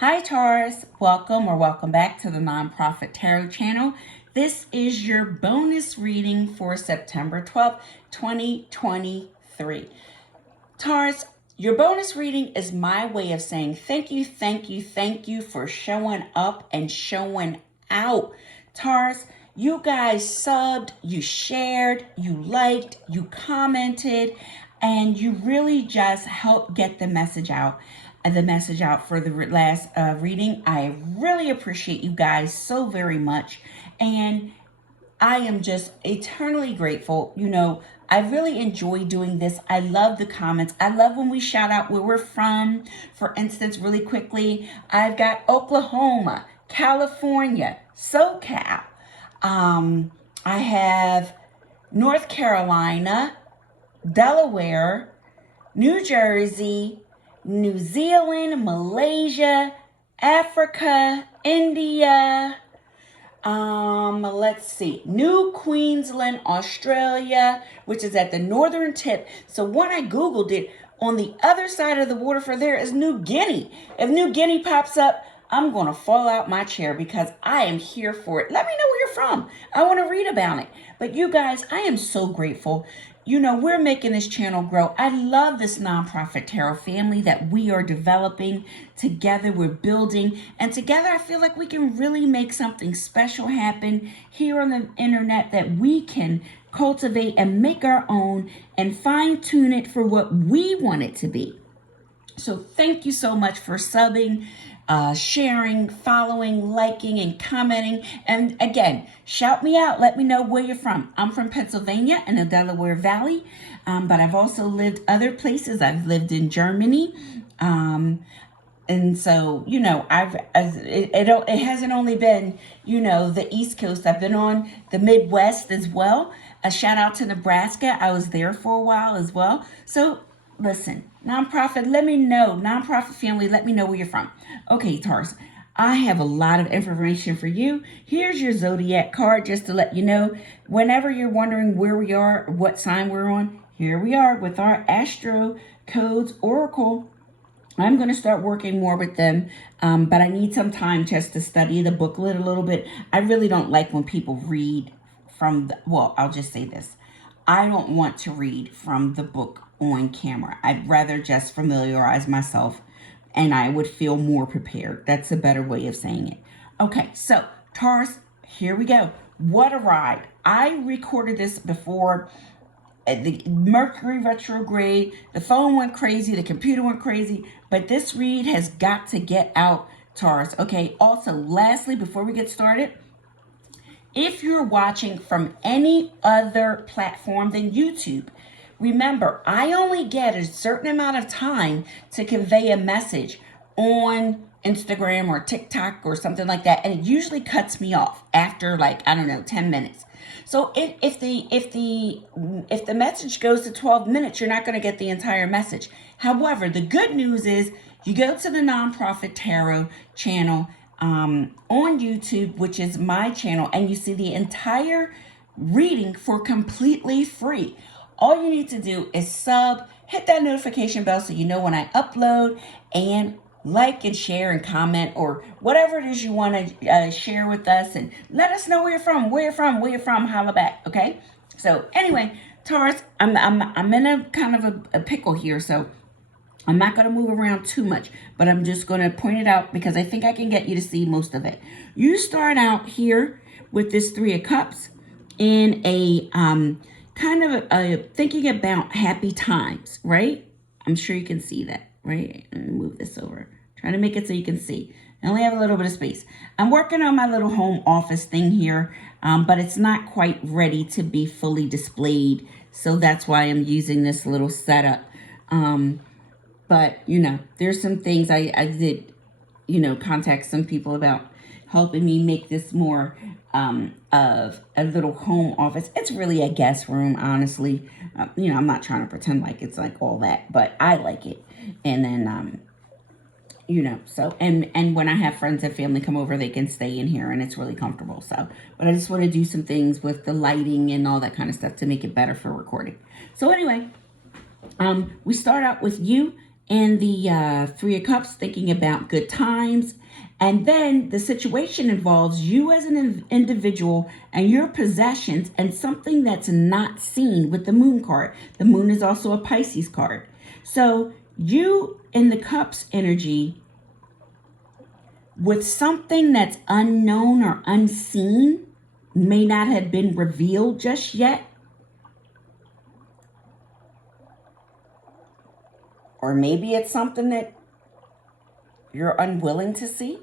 Hi Taurus, welcome back to the Nonprofit Tarot channel. This is your bonus reading for September 12th, 2023. Taurus, your bonus reading is my way of saying thank you for showing up and showing out. Taurus, you guys subbed, you shared, you liked, you commented, and you really just helped get the message out for the last reading. I really appreciate you guys so very much, and I am just eternally grateful. I really enjoy doing this. I love the comments. I love when we shout out where we're from. For instance, really quickly, I've got Oklahoma, California, SoCal. I have North Carolina, Delaware, New Jersey, New Zealand, Malaysia, Africa, India, let's see, New Queensland, Australia, which is at the northern tip. So when I Googled it, on the other side of the water for there is New Guinea. If New Guinea pops up, I'm going to fall out my chair because I am here for it. Let me know where you're from. I want to read about it. But you guys, I am so grateful. We're making this channel grow. I love this nonprofit tarot family that we are developing together. We're building, and together I feel like we can really make something special happen here on the internet that we can cultivate and make our own and fine tune it for what we want it to be. So thank you so much for subbing, sharing, following, liking, and commenting. And again, shout me out. Let me know where you're from. I'm from Pennsylvania in the Delaware Valley, but I've also lived other places. I've lived in Germany. And so, it hasn't only been, the East Coast. I've been on the Midwest as well. A shout out to Nebraska. I was there for a while as well. So listen, nonprofit, let me know. Nonprofit family, let me know where you're from. Okay, Taurus, I have a lot of information for you. Here's your zodiac card just to let you know. Whenever you're wondering where we are, what sign we're on, here we are with our Astro Codes Oracle. I'm going to start working more with them, but I need some time just to study the booklet a little bit. I really don't like when people read from I'll just say this. I don't want to read from the book on camera. I'd rather just familiarize myself and I would feel more prepared. That's a better way of saying it. Okay, so Taurus, here we go. What a ride. I recorded this before the Mercury retrograde. The phone went crazy, the computer went crazy, but this read has got to get out, Taurus. Okay, also, lastly, before we get started, if you're watching from any other platform than YouTube, remember, I only get a certain amount of time to convey a message on Instagram or TikTok or something like that, and it usually cuts me off after 10 minutes. So if the message goes to 12 minutes, you're not going to get the entire message. However, the good news is you go to the Nonprofit Tarot channel on YouTube, which is my channel, and you see the entire reading for completely free. All you need to do is sub, hit that notification bell so you know when I upload, and like and share and comment or whatever it is you want to share with us, and let us know where you're from, holla back, okay? So anyway, Taurus, I'm in a kind of a pickle here, so I'm not going to move around too much, but I'm just going to point it out because I think I can get you to see most of it. You start out here with this Three of Cups in a kind of thinking about happy times, right? I'm sure you can see that, right? Let me move this over. Trying to make it so you can see. I only have a little bit of space. I'm working on my little home office thing here, but it's not quite ready to be fully displayed. So that's why I'm using this little setup. But, there's some things I did, contact some people about helping me make this more of a little home office. It's really a guest room, honestly. I'm not trying to pretend like it's like all that, but I like it. And then, so, and when I have friends and family come over, they can stay in here and it's really comfortable. So, but I just want to do some things with the lighting and all that kind of stuff to make it better for recording. So anyway, we start out with you And the Three of Cups, thinking about good times. And then the situation involves you as an individual and your possessions and something that's not seen with the Moon card. The Moon is also a Pisces card. So you in the Cups energy with something that's unknown or unseen, may not have been revealed just yet. Or maybe it's something that you're unwilling to see.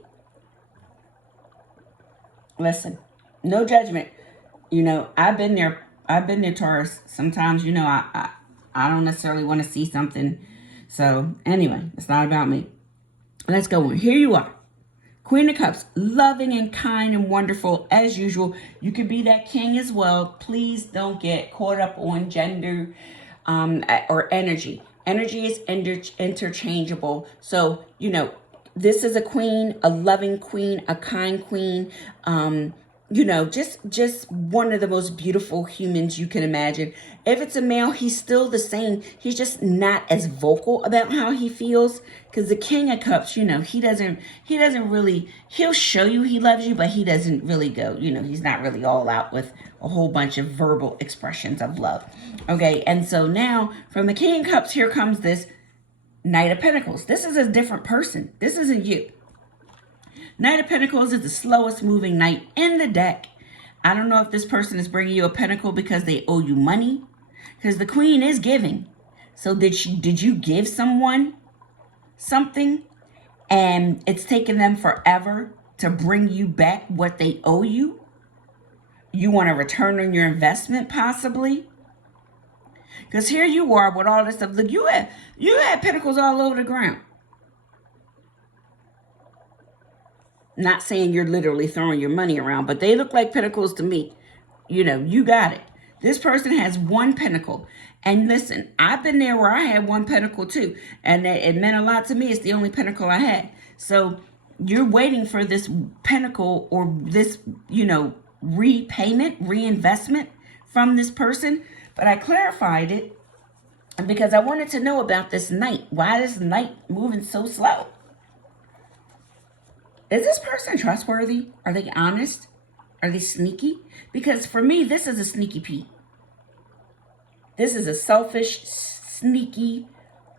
Listen, no judgment. I've been there, Taurus. Sometimes, I don't necessarily want to see something. So anyway, it's not about me. Let's go on. Here you are. Queen of Cups, loving and kind and wonderful as usual. You could be that king as well. Please don't get caught up on gender or energy. Energy is interchangeable. So, this is a queen, a loving queen, a kind queen. Just one of the most beautiful humans you can imagine. If it's a male, he's still the same. He's just not as vocal about how he feels. Because the King of Cups, he doesn't really, he'll show you he loves you, but he doesn't really go, he's not really all out with a whole bunch of verbal expressions of love. Okay, and so now from the King of Cups, here comes this Knight of Pentacles. This is a different person. This isn't you. Knight of Pentacles is the slowest moving knight in the deck. I don't know if this person is bringing you a pentacle because they owe you money. Because the Queen is giving. So did you give someone something and it's taken them forever to bring you back what they owe you? You want a return on your investment possibly? Because here you are with all this stuff. Look, you had pentacles all over the ground. Not saying you're literally throwing your money around, but they look like pentacles to me. You got it. This person has one pentacle. And listen, I've been there where I had one pentacle too. And it meant a lot to me. It's the only pentacle I had. So you're waiting for this pentacle or this, repayment, reinvestment from this person. But I clarified it because I wanted to know about this knight. Why is the knight moving so slow? Is this person trustworthy? Are they honest? Are they sneaky? Because for me, this is a sneaky Pete. This is a selfish, sneaky,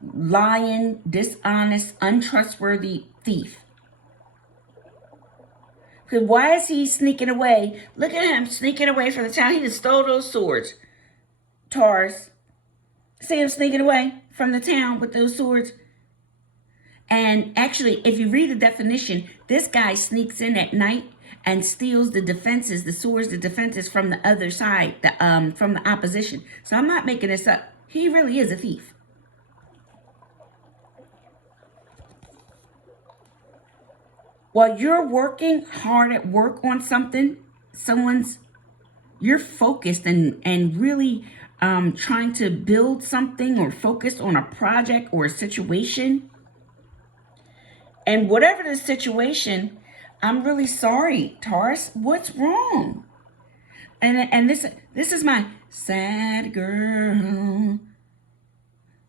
lying, dishonest, untrustworthy thief. Because why is he sneaking away? Look at him sneaking away from the town. He just stole those swords. Taurus. See him sneaking away from the town with those swords. And actually, if you read the definition, this guy sneaks in at night and steals the defenses, the swords, the defenses from the other side, from the opposition. So I'm not making this up. He really is a thief. While you're working hard at work on something, you're focused and really trying to build something or focused on a project or a situation. And whatever the situation, I'm really sorry, Taurus. What's wrong? And this is my sad girl.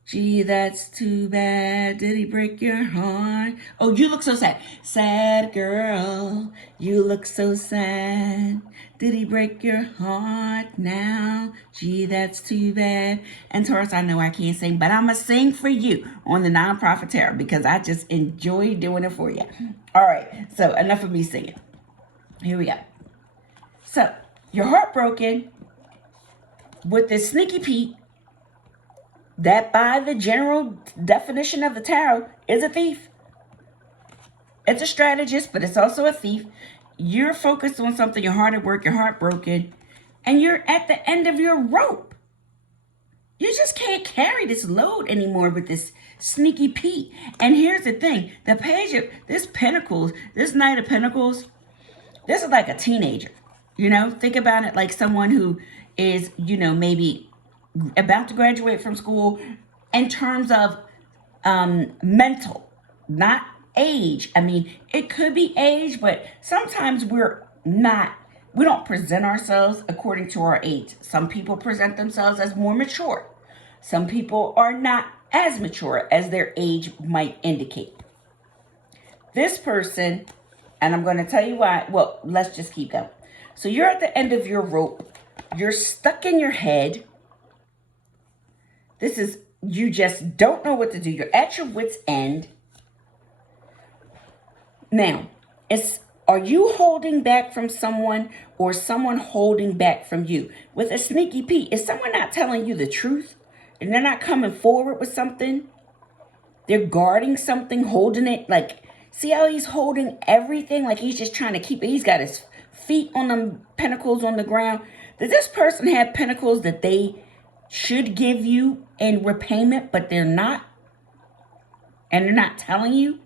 Gee, that's too bad. Did he break your heart? Oh, you look so sad. Sad girl, you look so sad. Did he break your heart now? Gee, that's too bad. And Taurus, I know I can't sing, but I'm going to sing for you on the Nonprofit Tarot because I just enjoy doing it for you. All right, so enough of me singing. Here we go. So, you're heartbroken with this sneaky Pete that by the general definition of the tarot is a thief. It's a strategist, but it's also a thief. You're focused on something, you're hard at work, you're heartbroken, and you're at the end of your rope. You just can't carry this load anymore with this sneaky Pete. And here's the thing, the page of this Pentacles, this Knight of Pentacles, this is like a teenager. Think about it like someone who is, maybe about to graduate from school in terms of mental, not age. I mean, it could be age, but sometimes we don't present ourselves according to our age. Some people present themselves as more mature. Some people are not as mature as their age might indicate. This person, and I'm going to tell you why. Well, let's just keep going. So you're at the end of your rope. You're stuck in your head. You just don't know what to do. You're at your wit's end. Now, are you holding back from someone or someone holding back from you? With a sneaky Pete, is someone not telling you the truth and they're not coming forward with something? They're guarding something, holding it. Like, see how he's holding everything? Like he's just trying to keep it. He's got his feet on the pentacles on the ground. Does this person have pentacles that they should give you in repayment, but they're not? And they're not telling you?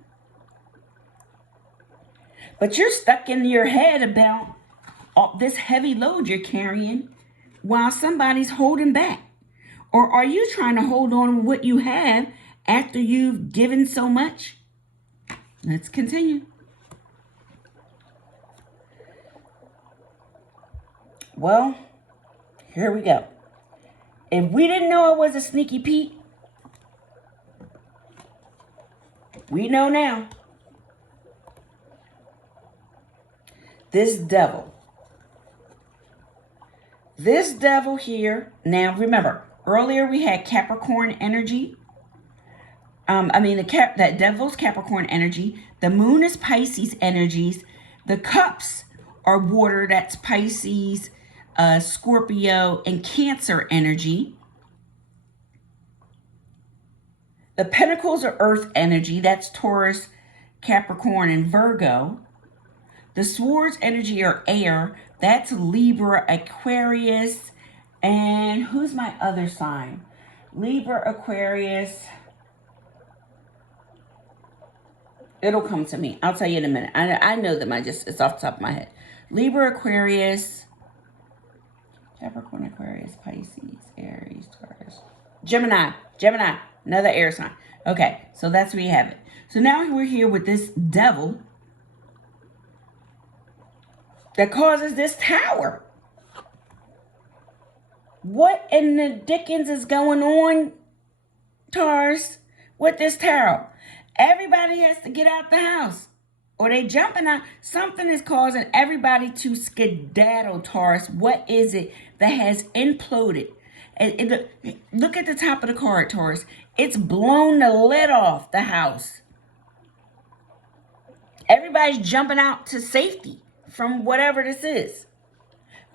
But you're stuck in your head about all this heavy load you're carrying while somebody's holding back. Or are you trying to hold on to what you have after you've given so much? Let's continue. Well, here we go. If we didn't know it was a sneaky Pete, we know now. This devil here, now remember, earlier we had Capricorn energy. That devil's Capricorn energy. The moon is Pisces energies. The cups are water, that's Pisces, Scorpio, and Cancer energy. The pentacles are earth energy, that's Taurus, Capricorn, and Virgo. The swords energy are air, that's Libra, Aquarius, and who's my other sign? Libra, Aquarius. It'll come to me. I'll tell you in a minute. I know them. It's off the top of my head. Libra, Aquarius, Capricorn, Aquarius, Pisces, Aries, Taurus, Gemini, another air sign. Okay, so that's where you have it. So now we're here with this devil that causes this tower. What in the dickens is going on, Taurus, with this tower? Everybody has to get out the house or they jumping out. Something is causing everybody to skedaddle, Taurus. What is it that has imploded? Look at the top of the card, Taurus. It's blown the lid off the house. Everybody's jumping out to safety from whatever this is.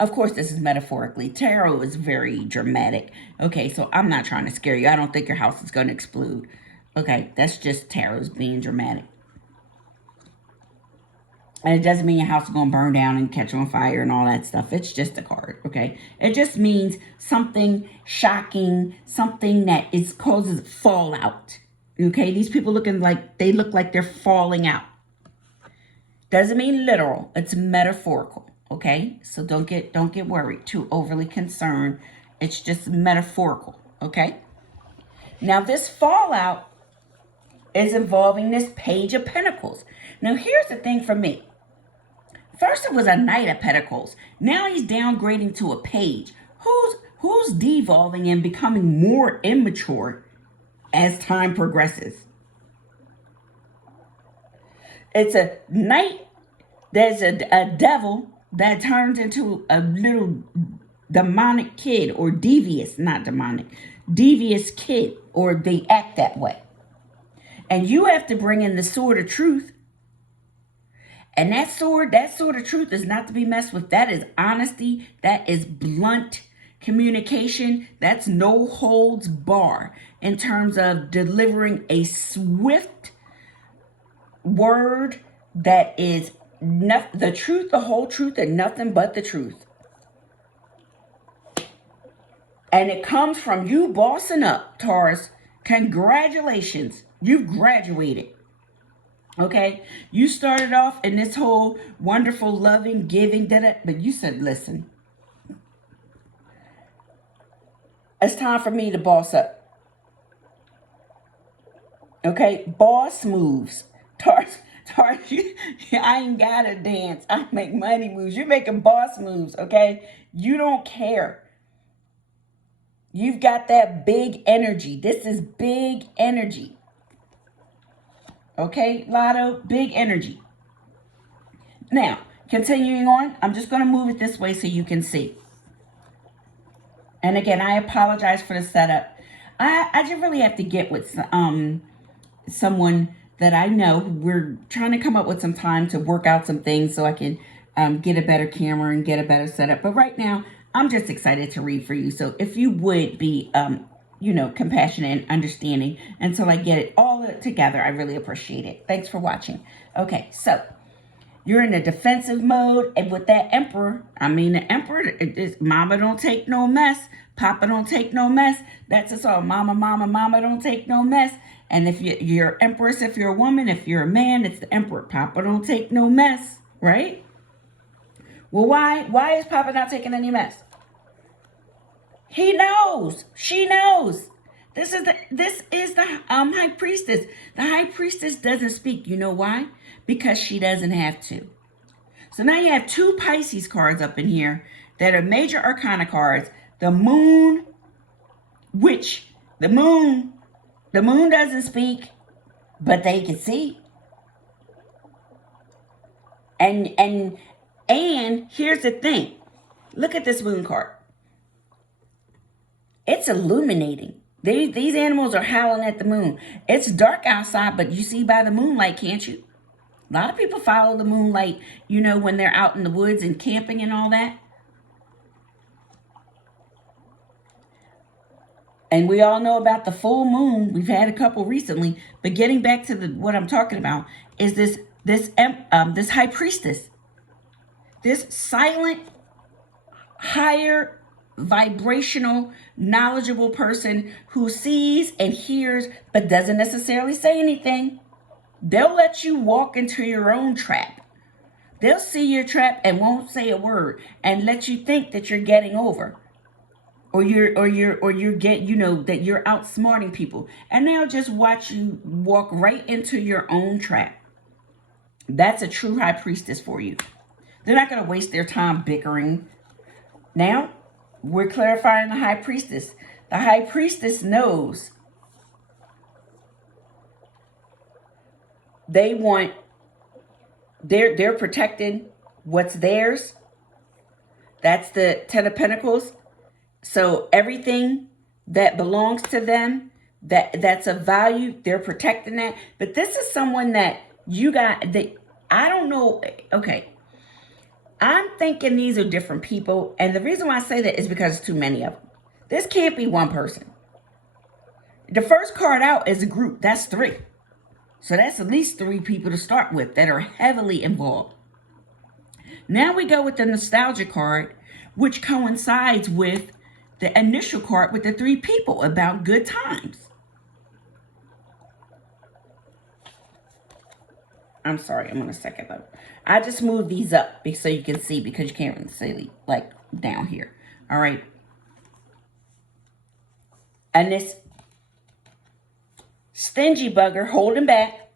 Of course, this is metaphorically. Tarot is very dramatic. Okay, so I'm not trying to scare you. I don't think your house is going to explode. Okay, that's just tarot's being dramatic. And it doesn't mean your house is going to burn down and catch on fire and all that stuff. It's just a card, okay? It just means something shocking, something that causes fallout. Okay, these people look like they're falling out. Doesn't mean literal. It's metaphorical, okay? So don't get worried, too overly concerned. It's just metaphorical, okay? Now this fallout is involving this Page of Pentacles. Now, here's the thing for me. First, it was a Knight of Pentacles. Now he's downgrading to a Page. Who's devolving and becoming more immature as time progresses? It's a Knight. There's a devil that turns into a little demonic kid, or devious, not demonic, devious kid, or they act that way. And you have to bring in the sword of truth. And that sword of truth is not to be messed with. That is honesty. That is blunt communication. That's no holds bar in terms of delivering a swift word that is the truth, the whole truth, and nothing but the truth. And it comes from you bossing up, Taurus. Congratulations. You've graduated. Okay? You started off in this whole wonderful, loving, giving, but you said, listen, it's time for me to boss up. Okay? Boss moves. Taurus, I ain't gotta dance. I make money moves. You're making boss moves, okay? You don't care. You've got that big energy. This is big energy. Okay, Lotto, big energy. Now, continuing on, I'm just going to move it this way so you can see. And again, I apologize for the setup. I just really have to get with someone that I know. We're trying to come up with some time to work out some things so I can get a better camera and get a better setup. But right now, I'm just excited to read for you. So if you would be, compassionate and understanding until I get it all together, I really appreciate it. Thanks for watching. Okay, so you're in a defensive mode, and with that Emperor, the Emperor is Mama don't take no mess, Papa don't take no mess. That's us all. Mama, Mama, Mama don't take no mess. And if you're Empress, if you're a woman, if you're a man, it's the Emperor. Papa don't take no mess, right? Well, why is Papa not taking any mess? He knows. She knows. This is the high priestess. The high priestess doesn't speak. You know why? Because she doesn't have to. So now you have two Pisces cards up in here that are major arcana cards. The moon, which the moon doesn't speak, but they can see. And here's the thing. Look at this moon card. It's illuminating. These animals are howling at the moon. It's dark outside, but you see by the moonlight, can't you? A lot of people follow the moonlight, when they're out in the woods and camping and all that. And we all know about the full moon. We've had a couple recently. But getting back to what I'm talking about is this high priestess. This silent, higher vibrational, knowledgeable person who sees and hears but doesn't necessarily say anything. They'll let you walk into your own trap. They'll see your trap and won't say a word and let you think that you're getting over. Or you're that you're outsmarting people. And they'll just watch you walk right into your own trap. That's a true high priestess for you. They're not going to waste their time bickering. Now, we're clarifying the high priestess. The high priestess knows they're protecting what's theirs. That's the Ten of Pentacles. So everything that belongs to them, that's of value, they're protecting that. But this is someone that I don't know. Okay. I'm thinking these are different people. And the reason why I say that is because it's too many of them. This can't be one person. The first card out is a group. That's 3. So that's at least 3 people to start with that are heavily involved. Now we go with the nostalgia card, which coincides with the initial card with the 3 people about good times. I'm sorry, I'm on a second though. I just moved these up so you can see, because you can't really see like down here. All right. And this stingy bugger holding back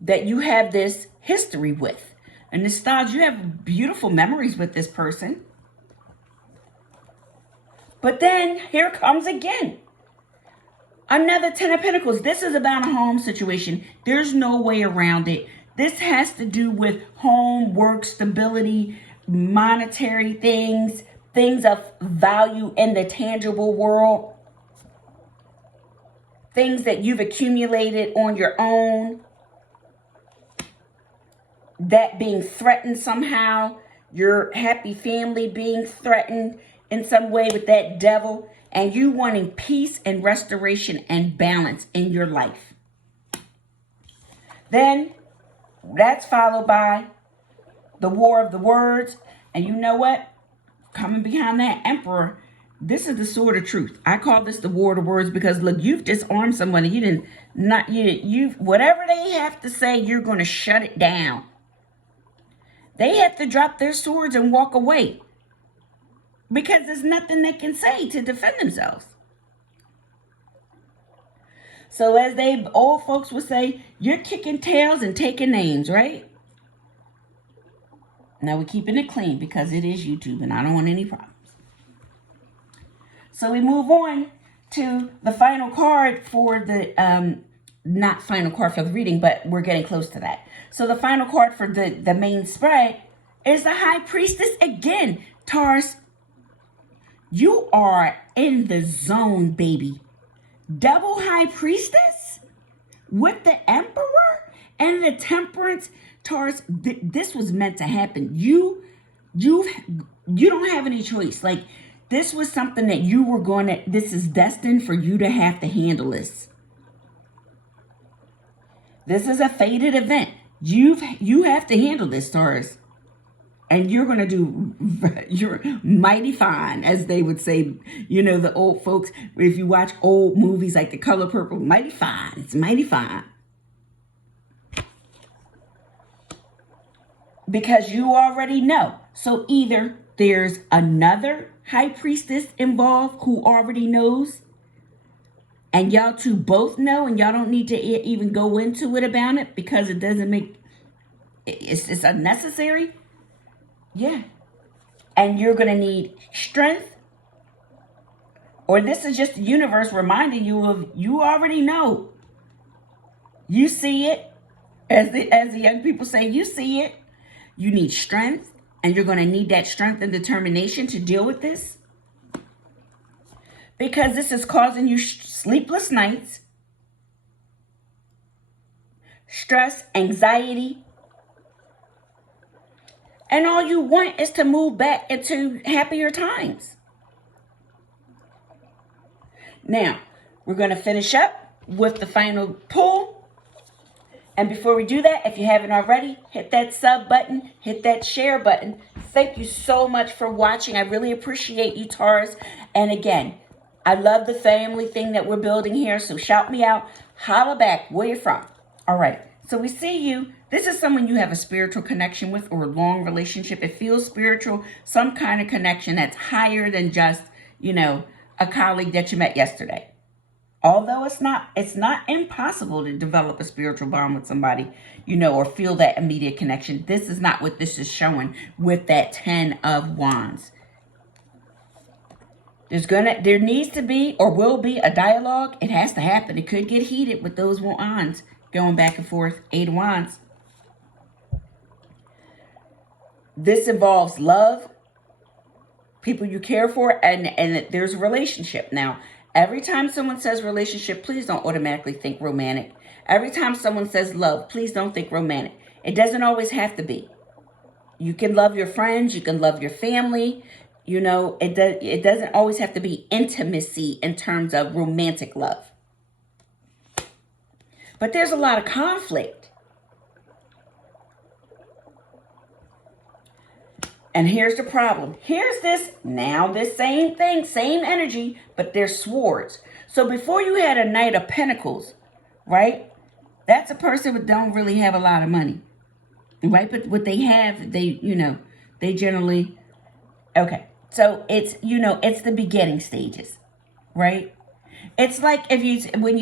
that you have this history with. And nostalgia, you have beautiful memories with this person. But then here comes again. Another 10 of Pentacles. This is about a home situation. There's no way around it. This has to do with home, work, stability, monetary things of value in the tangible world, things that you've accumulated on your own, that being threatened somehow, your happy family being threatened in some way with that devil, and you wanting peace and restoration and balance in your life. Then that's followed by the War of the Words. And you know what? Coming behind that Emperor, this is the sword of truth. I call this the War of the Words because, look, you've disarmed someone. Whatever they have to say, you're going to shut it down. They have to drop their swords and walk away, because there's nothing they can say to defend themselves. So as old folks would say, you're kicking tails and taking names, right? Now we're keeping it clean because it is YouTube and I don't want any problems. So we move on to the final card for the, not final card for the reading, but we're getting close to that. So the final card for the main spread is the High Priestess again. Taurus, you are in the zone, baby. Double High Priestess with the Emperor and the Temperance. Taurus, this was meant to happen. You don't have any choice. Like, this was something that you were going to, this is destined for you to have to handle this. This is a fated event. You have to handle this, Taurus. And you're going to do, you're mighty fine, as they would say, you know, the old folks. If you watch old movies like The Color Purple, mighty fine. It's mighty fine. Because you already know. So either there's another High Priestess involved who already knows, and y'all two both know, and y'all don't need to even go into it about it because it doesn't make, it's unnecessary. Yeah. And you're going to need strength, or this is just the universe reminding you of, you already know. You see it. As the young people say, you see it. You need strength, and you're going to need that strength and determination to deal with this. Because this is causing you sleepless nights, stress, anxiety. And all you want is to move back into happier times. Now, we're going to finish up with the final pull. And before we do that, if you haven't already, hit that sub button, hit that share button. Thank you so much for watching. I really appreciate you, Taurus. And again, I love the family thing that we're building here. So shout me out. Holla back. Where you from? All right. So we see you. This is someone you have a spiritual connection with, or a long relationship. It feels spiritual. Some kind of connection that's higher than just, you know, a colleague that you met yesterday. Although it's not impossible to develop a spiritual bond with somebody, you know, or feel that immediate connection. This is not what this is showing with that 10 of Wands. There needs to be, or will be, a dialogue. It has to happen. It could get heated with those wands going back and forth. 8 of Wands. This involves love, people you care for, and there's a relationship. Now, every time someone says relationship, please don't automatically think romantic. Every time someone says love, please don't think romantic. It doesn't always have to be. You can love your friends. You can love your family. You know, it doesn't always have to be intimacy in terms of romantic love. But there's a lot of conflict. And here's the problem. Here's this same thing, same energy, but they're swords. So before you had a Knight of Pentacles, right? That's a person who don't really have a lot of money, right? But what they have, they generally, okay. So it's, it's the beginning stages, right? It's like when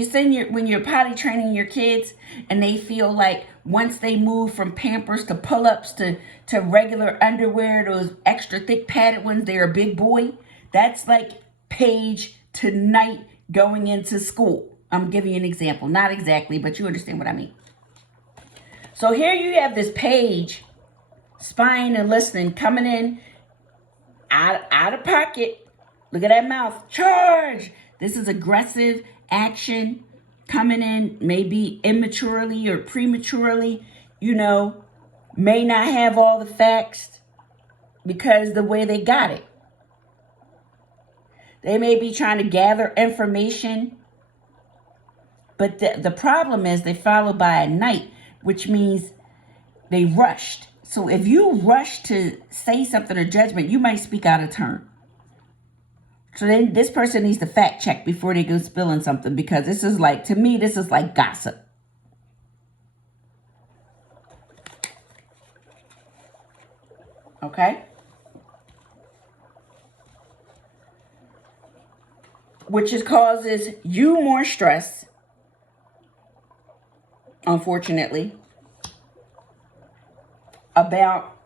you're potty training your kids and they feel like once they move from Pampers to pull-ups to regular underwear, those extra thick padded ones, they're a big boy. That's like Paige to Knight going into school. I'm giving you an example. Not exactly, but you understand what I mean. So here you have this Paige, spying and listening, coming in out of pocket. Look at that mouth. Charge! This is aggressive action coming in, maybe immaturely or prematurely, may not have all the facts because the way they got it. They may be trying to gather information, but the problem is they followed by a Knight, which means they rushed. So if you rush to say something or judgment, you might speak out of turn. So then this person needs to fact check before they go spilling something, because this is like, to me, this is like gossip. Okay? Which causes you more stress, unfortunately, about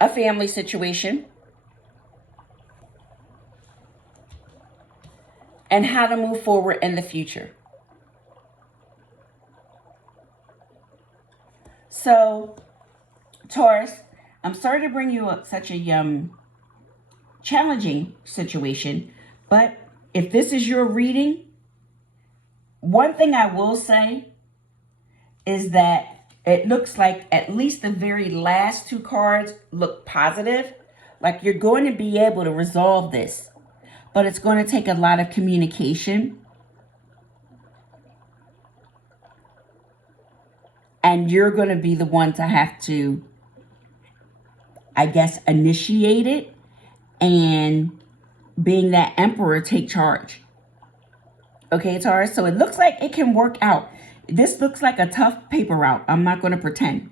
a family situation. and how to move forward in the future. So, Taurus, I'm sorry to bring you up such a challenging situation, but if this is your reading, one thing I will say is that it looks like at least the very last two cards look positive. Like you're going to be able to resolve this, but it's going to take a lot of communication. And you're going to be the one to have to, I guess, initiate it. And being that emperor, take charge. Okay, Taurus? So it looks like it can work out. This looks like a tough paper route. I'm not going to pretend.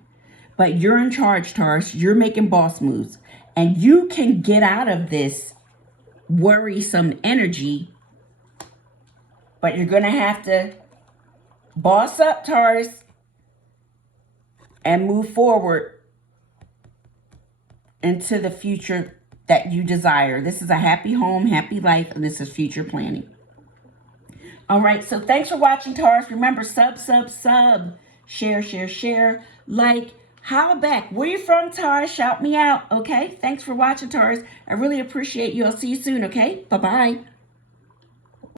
But you're in charge, Taurus. You're making boss moves. And you can get out of this worrisome energy. But you're going to have to boss up, Taurus, and move forward into the future that you desire. This is a happy home, happy life, and this is future planning. All right, so thanks for watching, Taurus. Remember, sub, share, like, holla back. Where you from, Taurus? Shout me out, okay? Thanks for watching, Taurus. I really appreciate you. I'll see you soon, okay? Bye-bye.